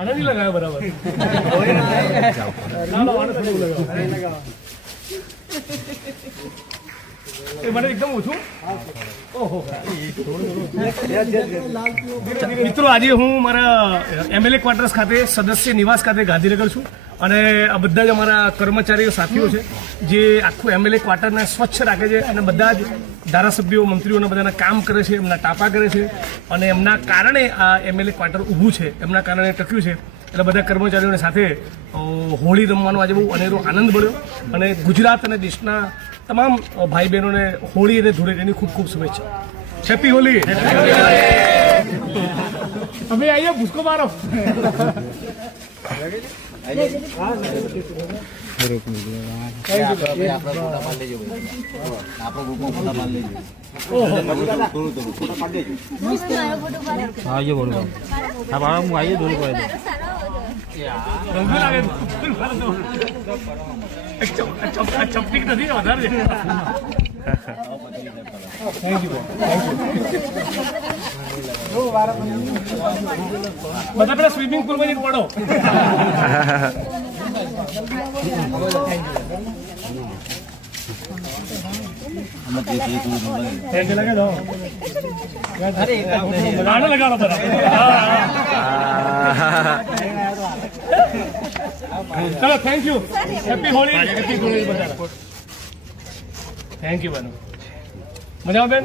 આને નહીં લગાવ્યો બરાબર. મને એકદમ ઓછું. ઓહો મિત્રો, આજે હું મારા MLA ક્વાર્ટર્સ ખાતે સદસ્ય નિવાસ ખાતે ગાંધીનગર છું અને આ બધા જ અમારા કર્મચારીઓ સાથીઓ છે જે આખું MLA ક્વાર્ટરને સ્વચ્છ રાખે છે અને બધા જ ધારાસભ્યો મંત્રીઓના બધાના કામ કરે છે, એમના ટાપા કરે છે અને એમના કારણે આ MLA ક્વાર્ટર ઊભું છે, એમના કારણે ટક્યું છે. એટલે બધા કર્મચારીઓને સાથે હોળી રમવાનો આજે બહુ અનેરો આનંદ મળ્યો અને ગુજરાત અને દેશના તમામ ભાઈ બહેનોને હોળી અને ધૂળેટીની ખૂબ ખૂબ શુભેચ્છા. હેપી હોલી. હવે અહીંયા ભૂસકો મારો. ચપટીક નથી વધારે. બધા પેલા સ્વિમિંગ પુલ માં પડો. ગાना લગાડો બધા. ચલો, thank you. Happy Holi. Happy Holi બધા. થેન્ક યુ બેન. મજામાં બેન?